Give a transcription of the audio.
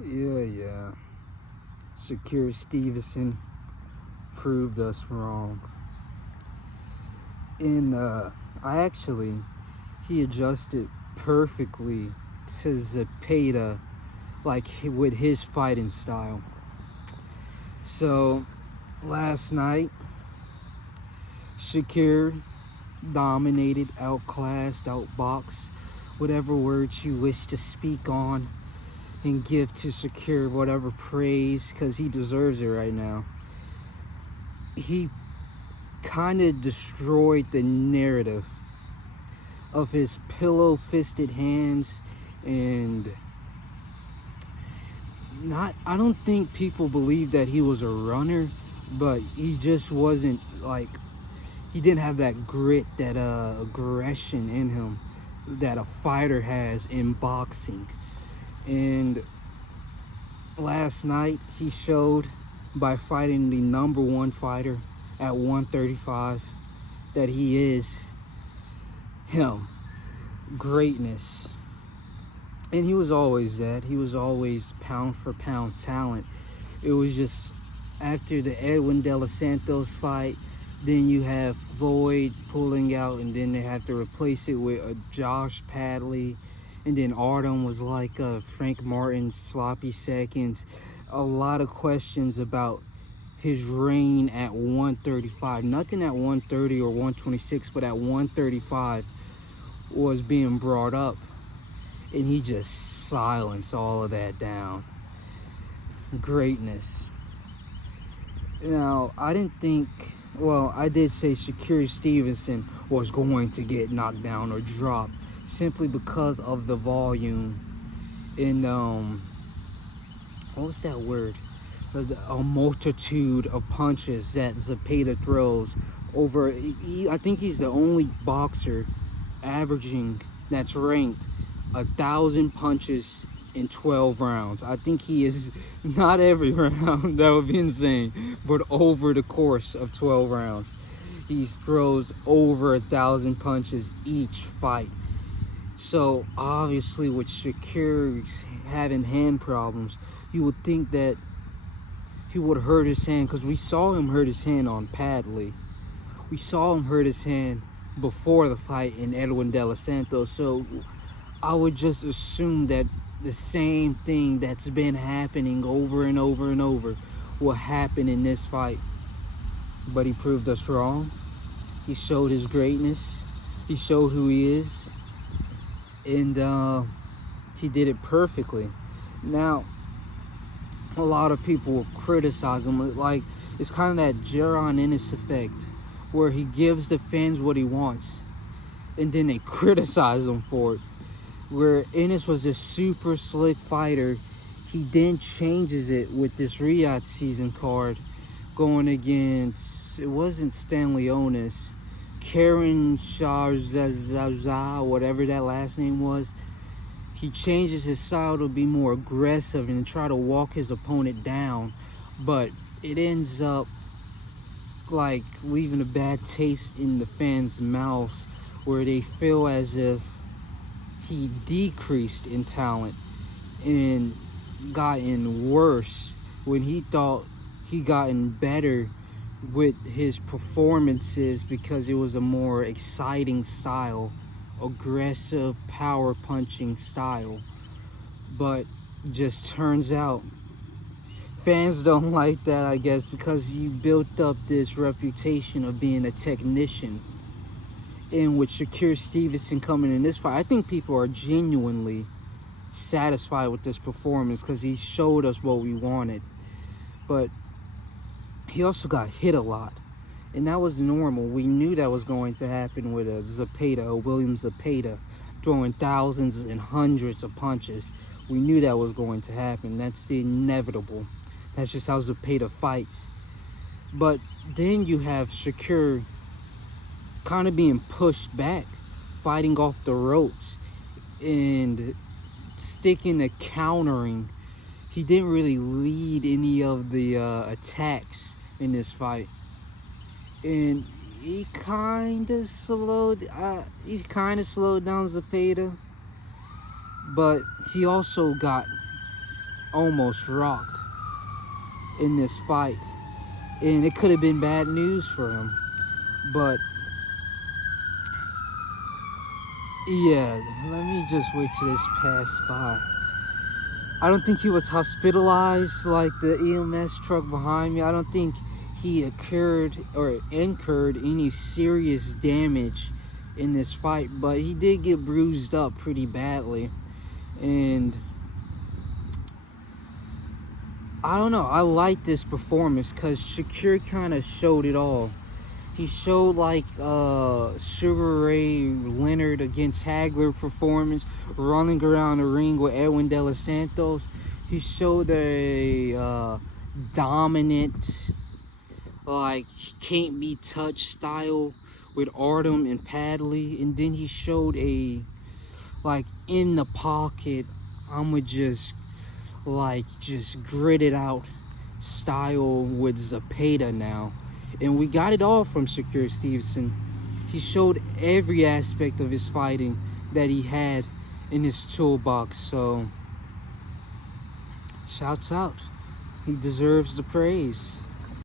Yeah. Shakur Stevenson proved us wrong. And he adjusted perfectly to Zepeda, like with his fighting style. So last night, Shakur dominated, outclassed, outboxed, whatever words you wish to speak on, and give to Shakur whatever praise, because he deserves it right now. He kind of destroyed the narrative of his pillow-fisted hands, and I don't think people believe that he was a runner, but he just wasn't, like, he didn't have that grit, that aggression in him that a fighter has in boxing. And last night he showed, by fighting the number one fighter at 135, that he is him. Greatness. And he was always that. He was always pound for pound talent. It was just after the Edwin De Los Santos fight, then you have Floyd pulling out, and then they have to replace it with a Josh Padley, and then Artem was like Frank Martin, sloppy seconds. A lot of questions about his reign at 135. Nothing at 130 or 126, but at 135 was being brought up, and he just silenced all of that down. Greatness. Now, I did say Shakur Stevenson was going to get knocked down or dropped simply because of the volume in what was that word? A multitude of punches that Zepeda throws over. I think he's the only boxer that's ranked 1,000 punches in 12 rounds. I think he is, not every round, that would be insane, but over the course of 12 rounds, he throws over 1,000 punches each fight. So obviously, with Shakur having hand problems, you would think that he would hurt his hand, because we saw him hurt his hand on Padley. We saw him hurt his hand before the fight in Edwin De Los Santos. So I would just assume that the same thing that's been happening over and over and over will happen in this fight. But he proved us wrong. He showed his greatness. He showed who he is. And he did it perfectly. Now, a lot of people will criticize him. Like, it's kind of that Jaron Ennis effect, where he gives the fans what he wants, and then they criticize him for it. Where Ennis was a super slick fighter, he then changes it with this Riyadh season card, going against, it wasn't Stanley Onis, Karen Shahzaza, whatever that last name was. He changes his style to be more aggressive and try to walk his opponent down, but it ends up like leaving a bad taste in the fans' mouths, where they feel as if he decreased in talent and gotten worse when he thought he gotten better with his performances, because it was a more exciting style, aggressive power punching style. But just turns out fans don't like that, I guess, because you built up this reputation of being a technician. And with Shakur Stevenson coming in this fight, I think people are genuinely satisfied with this performance, because he showed us what we wanted. But he also got hit a lot, and that was normal. We knew that was going to happen with William Zepeda, throwing thousands and hundreds of punches. We knew that was going to happen. That's the inevitable. That's just how Zepeda fights. But then you have Shakur kind of being pushed back, fighting off the ropes, and sticking to countering. He didn't really lead any of the attacks in this fight, and he kind of slowed down Zepeda, but he also got almost rocked in this fight, and it could have been bad news for him. But yeah, let me just wait till this passed by. I don't think he was hospitalized like the EMS truck behind me. I don't think he incurred any serious damage in this fight, but he did get bruised up pretty badly. And I don't know, I like this performance because Shakur kind of showed it all. He showed like Sugar Ray Leonard against Hagler performance, running around the ring with Edwin De Los Santos. He showed a dominant, like, can't be touched style with Artem and Padley. And then he showed a, like, in the pocket, I'ma just grit it out style with Zapata now. And we got it all from Shakur Stevenson. He showed every aspect of his fighting that he had in his toolbox. So, shouts out. He deserves the praise.